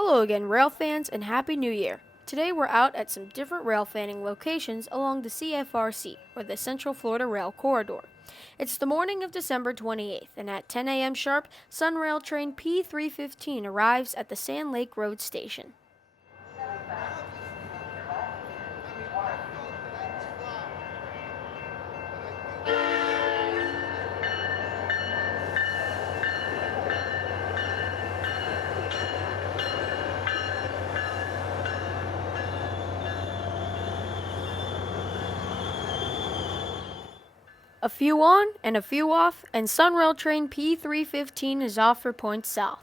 Hello again, rail fans, and Happy New Year! Today we're out at some different rail fanning locations along the CFRC, or the Central Florida Rail Corridor. It's the morning of December 28th, and at 10 a.m. sharp, Sunrail train P315 arrives at the Sand Lake Road station. A few on and a few off, and Sunrail train P315 is off for Point South.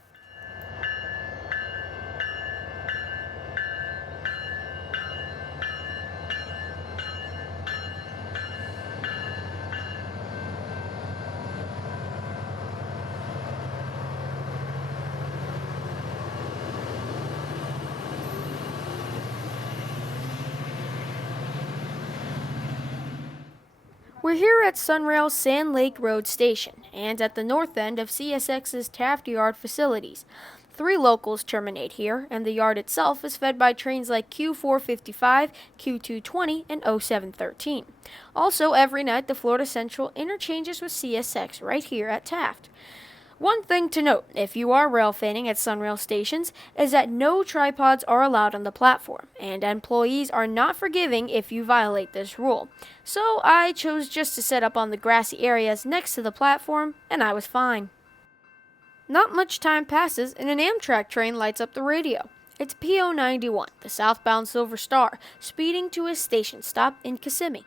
We're here at Sunrail's Sand Lake Road station, and at the north end of CSX's Taft yard facilities. 3 locals terminate here, and the yard itself is fed by trains like Q455, Q220, and 0713. Also, every night the Florida Central interchanges with CSX right here at Taft. One thing to note, if you are rail fanning at Sunrail stations, is that no tripods are allowed on the platform, and employees are not forgiving if you violate this rule. So I chose just to set up on the grassy areas next to the platform, and I was fine. Not much time passes, and an Amtrak train lights up the radio. It's PO91, the southbound Silver Star, speeding to his station stop in Kissimmee.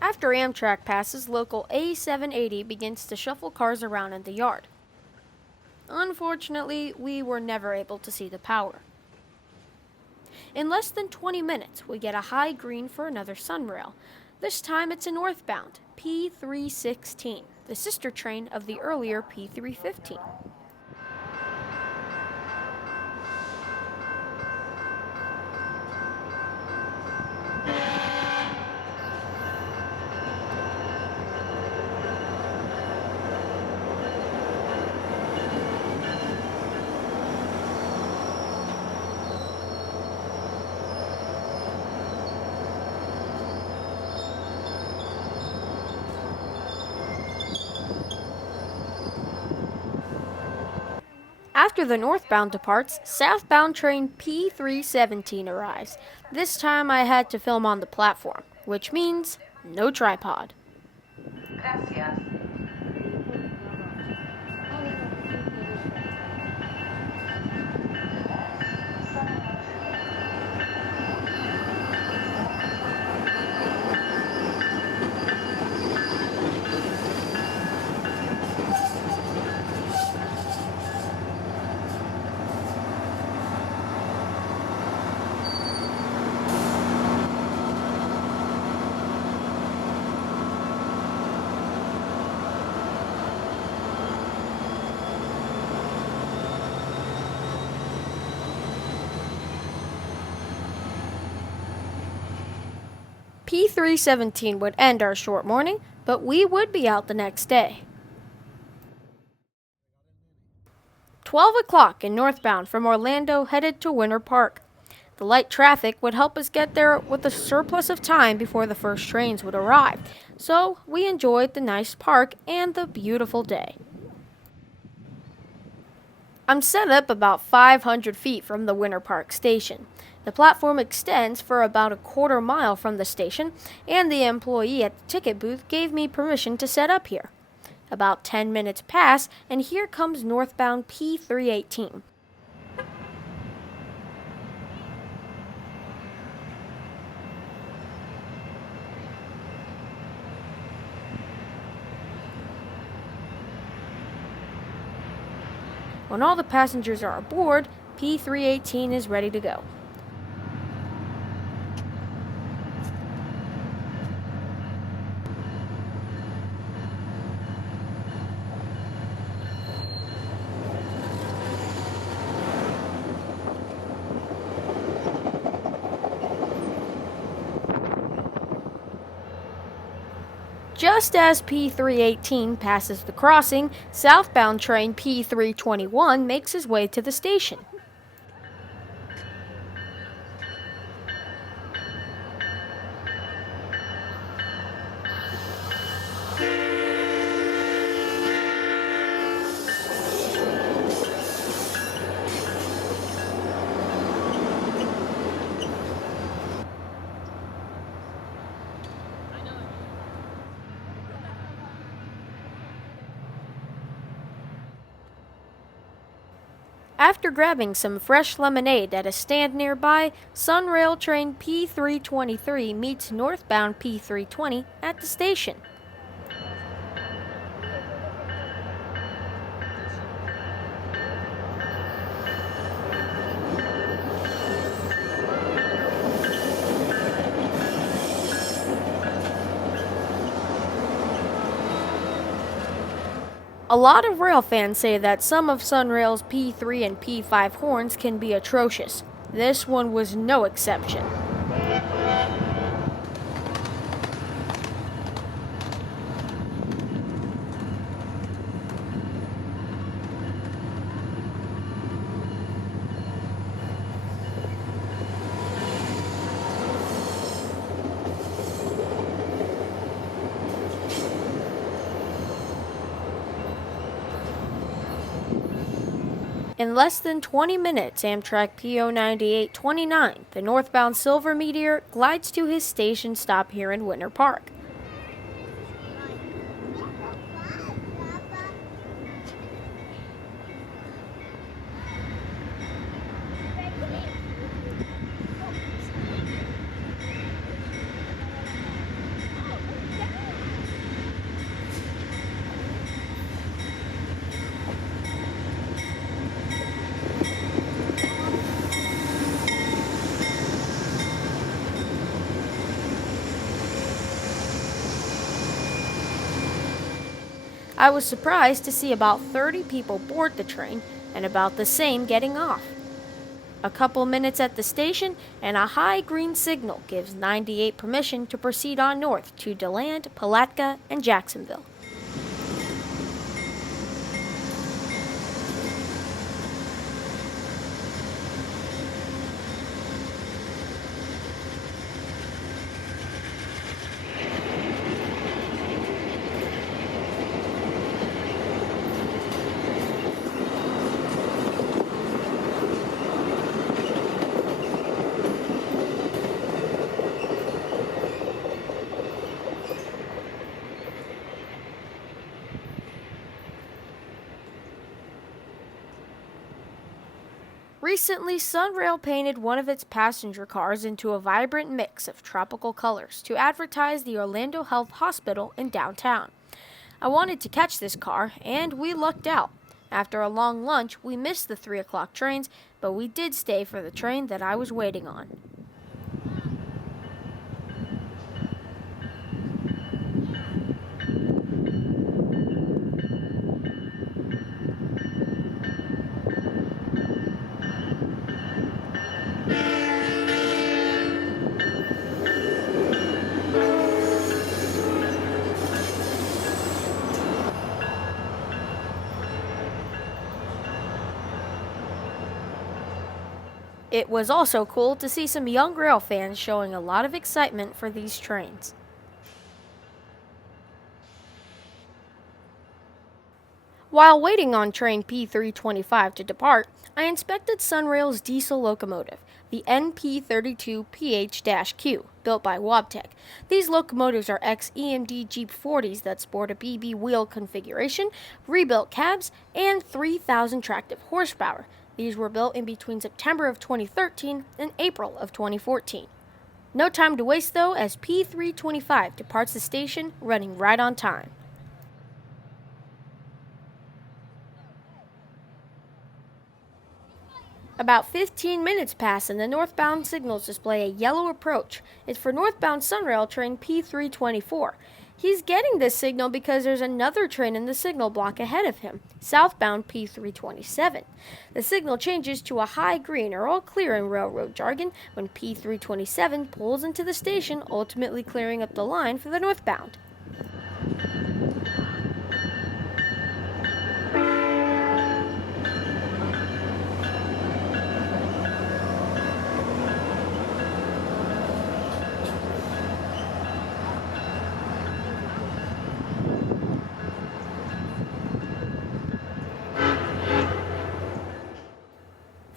After Amtrak passes, local A780 begins to shuffle cars around in the yard. Unfortunately, we were never able to see the power. In less than 20 minutes, we get a high green for another Sunrail. This time it's a northbound, P316, the sister train of the earlier P315. After the northbound departs, southbound train P317 arrives. This time I had to film on the platform, which means no tripod. Gracias. P317 would end our short morning, but we would be out the next day. 12 o'clock and northbound from Orlando headed to Winter Park. The light traffic would help us get there with a surplus of time before the first trains would arrive, so we enjoyed the nice park and the beautiful day. I'm set up about 500 feet from the Winter Park station. The platform extends for about a quarter mile from the station, and the employee at the ticket booth gave me permission to set up here. About 10 minutes pass, and here comes northbound P318. When all the passengers are aboard, P318 is ready to go. Just as P318 passes the crossing, southbound train P321 makes his way to the station. After grabbing some fresh lemonade at a stand nearby, Sunrail train P323 meets northbound P320 at the station. A lot of rail fans say that some of Sunrail's P3 and P5 horns can be atrocious. This one was no exception. In less than 20 minutes, Amtrak PO9829, the northbound Silver Meteor, glides to his station stop here in Winter Park. I was surprised to see about 30 people board the train and about the same getting off. A couple minutes at the station, and a high green signal gives 98 permission to proceed on north to DeLand, Palatka, and Jacksonville. Recently, Sunrail painted one of its passenger cars into a vibrant mix of tropical colors to advertise the Orlando Health Hospital in downtown. I wanted to catch this car, and we lucked out. After a long lunch, we missed the 3 o'clock trains, but we did stay for the train that I was waiting on. It was also cool to see some young rail fans showing a lot of excitement for these trains. While waiting on train P325 to depart, I inspected Sunrail's diesel locomotive, the NP32PH-Q, built by Wabtec. These locomotives are ex-EMD Jeep 40s that sport a BB wheel configuration, rebuilt cabs, and 3,000 tractive horsepower. These were built in between September of 2013 and April of 2014. No time to waste though, as P325 departs the station running right on time. About 15 minutes pass and the northbound signals display a yellow approach. It's for northbound Sunrail train P324. He's getting this signal because there's another train in the signal block ahead of him, southbound P327. The signal changes to a high green or all clear in railroad jargon when P327 pulls into the station, ultimately clearing up the line for the northbound.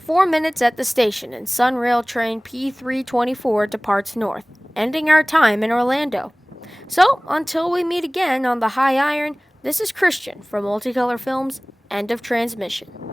Four minutes at the station and Sunrail train P324 departs north, ending our time in Orlando. So, until we meet again on the High Iron, this is Christian from Multicolor Films. End of transmission.